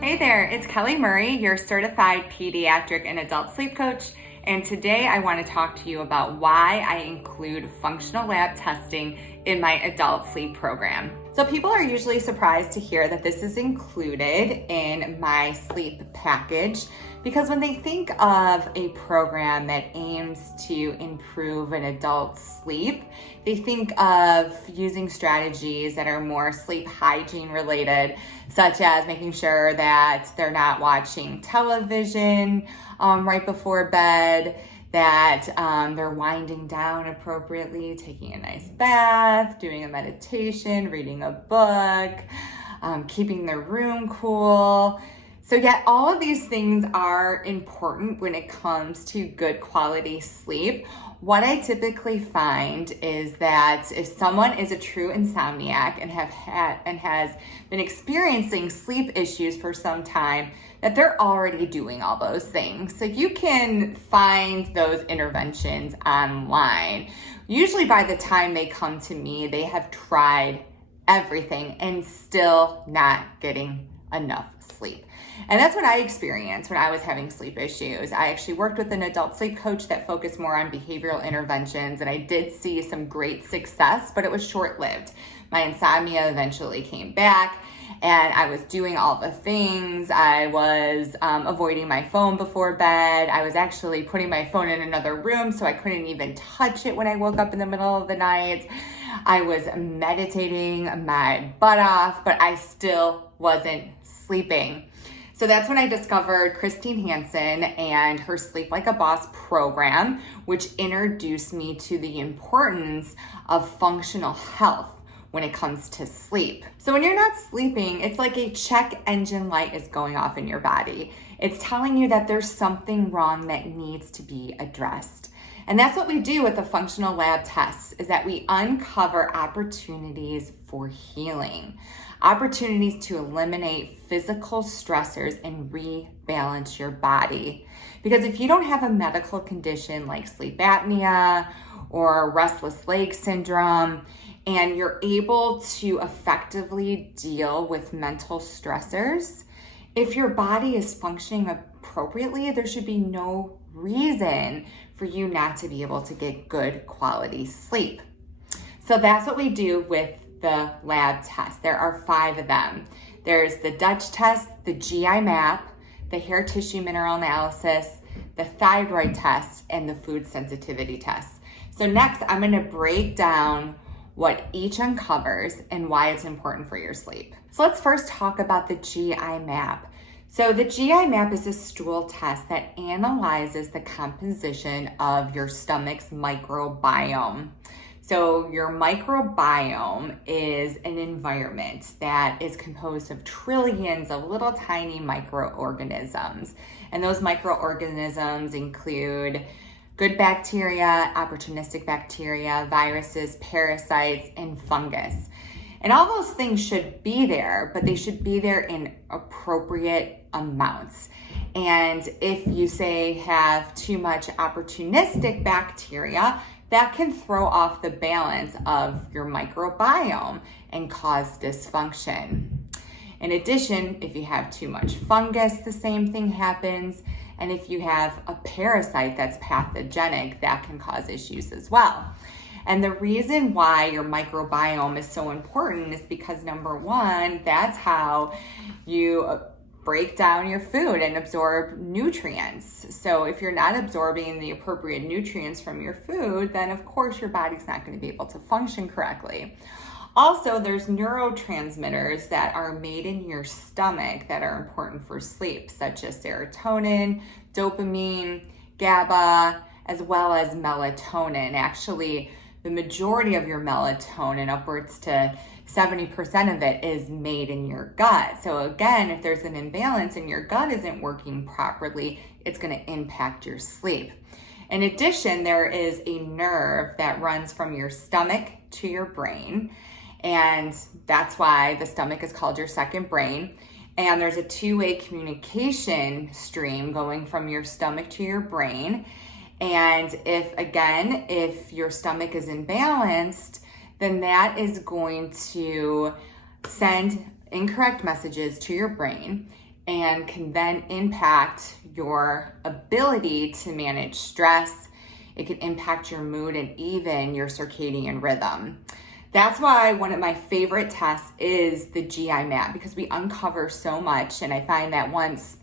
Hey there, it's Kelly Murray, your certified pediatric and adult sleep coach. And today I want to talk to you about why I include functional lab testing in my adult sleep program. So people are usually surprised to hear that this is included in my sleep package because when they think of a program that aims to improve an adult's sleep, they think of using strategies that are more sleep hygiene related, such as making sure that they're not watching television right before bed, that they're winding down appropriately, taking a nice bath, doing a meditation, reading a book, keeping their room cool. So yet all of these things are important when it comes to good quality sleep. What I typically find is that if someone is a true insomniac and has been experiencing sleep issues for some time, that they're already doing all those things. So you can find those interventions online. Usually by the time they come to me, they have tried everything and still not getting enough sleep. And that's what I experienced when I was having sleep issues. I actually worked with an adult sleep coach that focused more on behavioral interventions, and I did see some great success, but it was short-lived. My insomnia eventually came back, and I was doing all the things. I was avoiding my phone before bed. I was actually putting my phone in another room so I couldn't even touch it when I woke up in the middle of the night. I was meditating my butt off, but I still wasn't sleeping. So that's when I discovered Christine Hansen and her Sleep Like a Boss program, which introduced me to the importance of functional health when it comes to sleep. So when you're not sleeping, it's like a check engine light is going off in your body. It's telling you that there's something wrong that needs to be addressed. And that's what we do with the functional lab tests, is that we uncover opportunities for healing, opportunities to eliminate physical stressors and rebalance your body. Because if you don't have a medical condition like sleep apnea or restless leg syndrome, and you're able to effectively deal with mental stressors, if your body is functioning appropriately, there should be no reason for you not to be able to get good quality sleep. So that's what we do with the lab tests. There are 5 of them. There's the Dutch test, the GI map, the hair tissue mineral analysis, the thyroid test, and the food sensitivity test. So next, I'm going to break down what each uncovers and why it's important for your sleep. So let's first talk about the GI map. So the GI map is a stool test that analyzes the composition of your stomach's microbiome. So your microbiome is an environment that is composed of trillions of little tiny microorganisms. And those microorganisms include good bacteria, opportunistic bacteria, viruses, parasites, and fungus. And all those things should be there, but they should be there in appropriate amounts. And if you say have too much opportunistic bacteria, that can throw off the balance of your microbiome and cause dysfunction. In addition, if you have too much fungus, the same thing happens. And if you have a parasite that's pathogenic, that can cause issues as well. And the reason why your microbiome is so important is because, number one, that's how you break down your food and absorb nutrients. So if you're not absorbing the appropriate nutrients from your food, then of course your body's not going to be able to function correctly. Also, there's neurotransmitters that are made in your stomach that are important for sleep, such as serotonin, dopamine, GABA, as well as melatonin. Actually, the majority of your melatonin, upwards to 70% of it, is made in your gut. So again, if there's an imbalance and your gut isn't working properly, it's going to impact your sleep. In addition, there is a nerve that runs from your stomach to your brain, and that's why the stomach is called your second brain. And there's a two-way communication stream going from your stomach to your brain. And if your stomach is imbalanced, then that is going to send incorrect messages to your brain. and can then impact your ability to manage stress. It can impact your mood and even your circadian rhythm. That's why one of my favorite tests is the GI map, because we uncover so much. And I find that once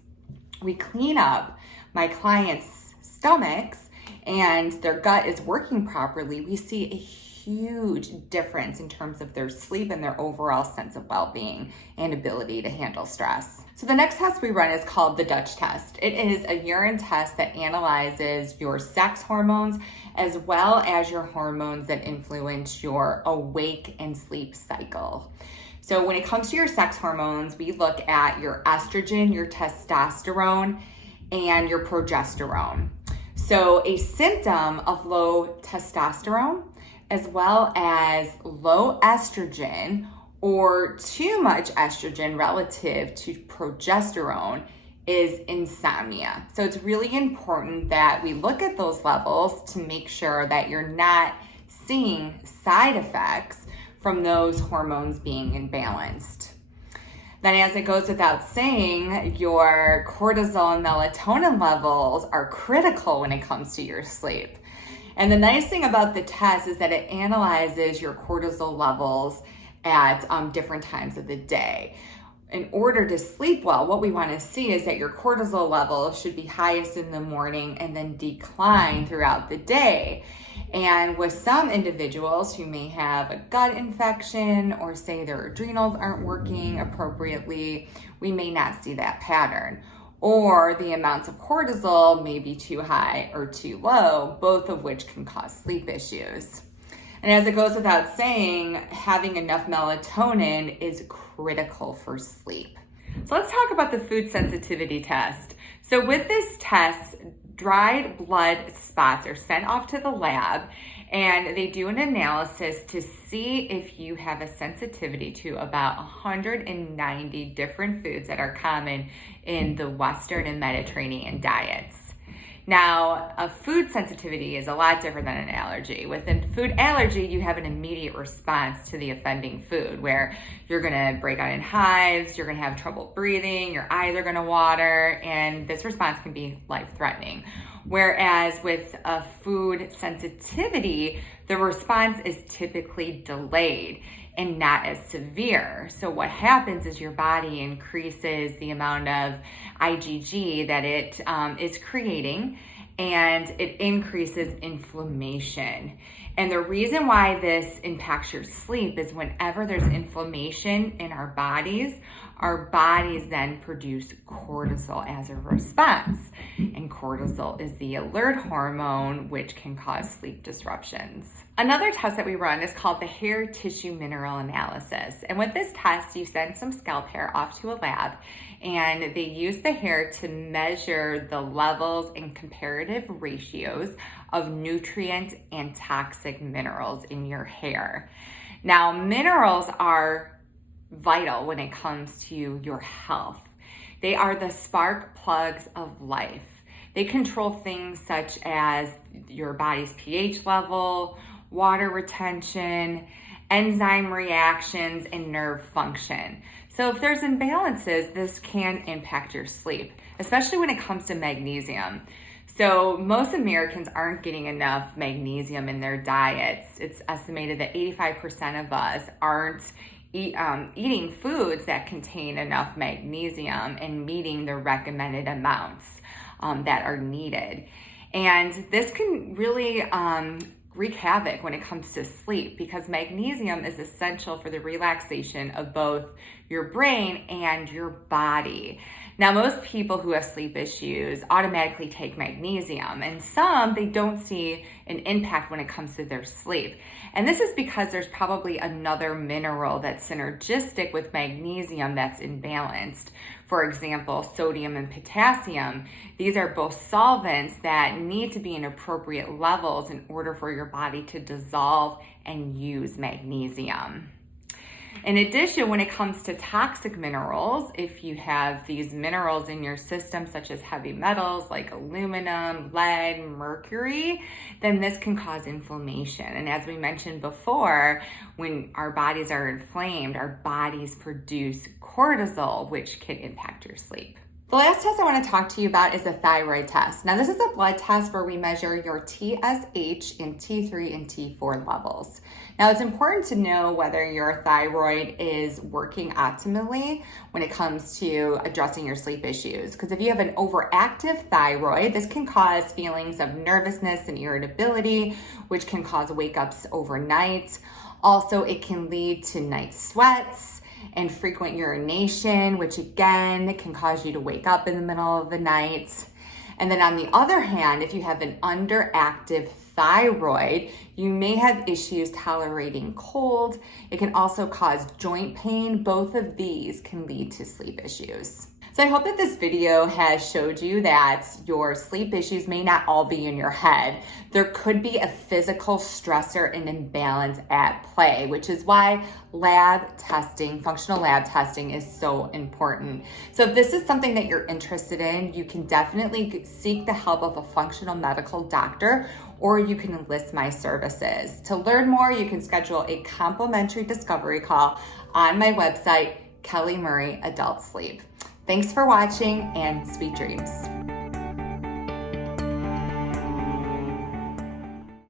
we clean up my clients' stomachs and their gut is working properly, we see a huge difference in terms of their sleep and their overall sense of well-being and ability to handle stress. So the next test we run is called the Dutch test. It is a urine test that analyzes your sex hormones as well as your hormones that influence your awake and sleep cycle. So when it comes to your sex hormones, we look at your estrogen, your testosterone, and your progesterone. So a symptom of low testosterone as well as low estrogen or too much estrogen relative to progesterone is insomnia. So it's really important that we look at those levels to make sure that you're not seeing side effects from those hormones being imbalanced. Then, as it goes without saying, your cortisol and melatonin levels are critical when it comes to your sleep. And the nice thing about the test is that it analyzes your cortisol levels at different times of the day. In order to sleep well, what we want to see is that your cortisol level should be highest in the morning and then decline throughout the day. And with some individuals who may have a gut infection or say their adrenals aren't working appropriately, we may not see that pattern. Or the amounts of cortisol may be too high or too low, both of which can cause sleep issues. And as it goes without saying, having enough melatonin is critical for sleep. So let's talk about the food sensitivity test. So with this test, dried blood spots are sent off to the lab and they do an analysis to see if you have a sensitivity to about 190 different foods that are common in the Western and Mediterranean diets. Now, a food sensitivity is a lot different than an allergy. With a food allergy, you have an immediate response to the offending food where you're gonna break out in hives, you're gonna have trouble breathing, your eyes are gonna water, and this response can be life-threatening. Whereas with a food sensitivity, the response is typically delayed and not as severe. So what happens is your body increases the amount of IgG that it is creating, and it increases inflammation. And the reason why this impacts your sleep is whenever there's inflammation in our bodies then produce cortisol as a response. And cortisol is the alert hormone, which can cause sleep disruptions. Another test that we run is called the hair tissue mineral analysis. And with this test, you send some scalp hair off to a lab, and they use the hair to measure the levels and comparative ratios of nutrient and toxic minerals in your hair. Now, minerals are vital when it comes to your health. They are the spark plugs of life. They control things such as your body's pH level, water retention, enzyme reactions, and nerve function. So if there's imbalances, this can impact your sleep, especially when it comes to magnesium. So most Americans aren't getting enough magnesium in their diets. It's estimated that 85% of us aren't eating foods that contain enough magnesium and meeting the recommended amounts that are needed. And this can really wreak havoc when it comes to sleep, because magnesium is essential for the relaxation of both your brain and your body. Now, most people who have sleep issues automatically take magnesium, and some, they don't see an impact when it comes to their sleep. And this is because there's probably another mineral that's synergistic with magnesium that's imbalanced. For example, sodium and potassium. These are both solvents that need to be in appropriate levels in order for your body to dissolve and use magnesium. In addition, when it comes to toxic minerals, if you have these minerals in your system, such as heavy metals like aluminum, lead, mercury, then this can cause inflammation. And as we mentioned before, when our bodies are inflamed, our bodies produce cortisol, which can impact your sleep. The last test I want to talk to you about is the thyroid test. Now, this is a blood test where we measure your TSH and T3 and T4 levels. Now, it's important to know whether your thyroid is working optimally when it comes to addressing your sleep issues. Because if you have an overactive thyroid, this can cause feelings of nervousness and irritability, which can cause wake-ups overnight. Also, it can lead to night sweats and frequent urination, which again can cause you to wake up in the middle of the night. And then on the other hand, if you have an underactive thyroid, you may have issues tolerating cold. It can also cause joint pain. Both of these can lead to sleep issues. So I hope that this video has showed you that your sleep issues may not all be in your head. There could be a physical stressor and imbalance at play, which is why lab testing, functional lab testing, is so important. So if this is something that you're interested in, you can definitely seek the help of a functional medical doctor, or you can enlist my services. To learn more, you can schedule a complimentary discovery call on my website, Kelly Murray Adult Sleep. Thanks for watching, and sweet dreams.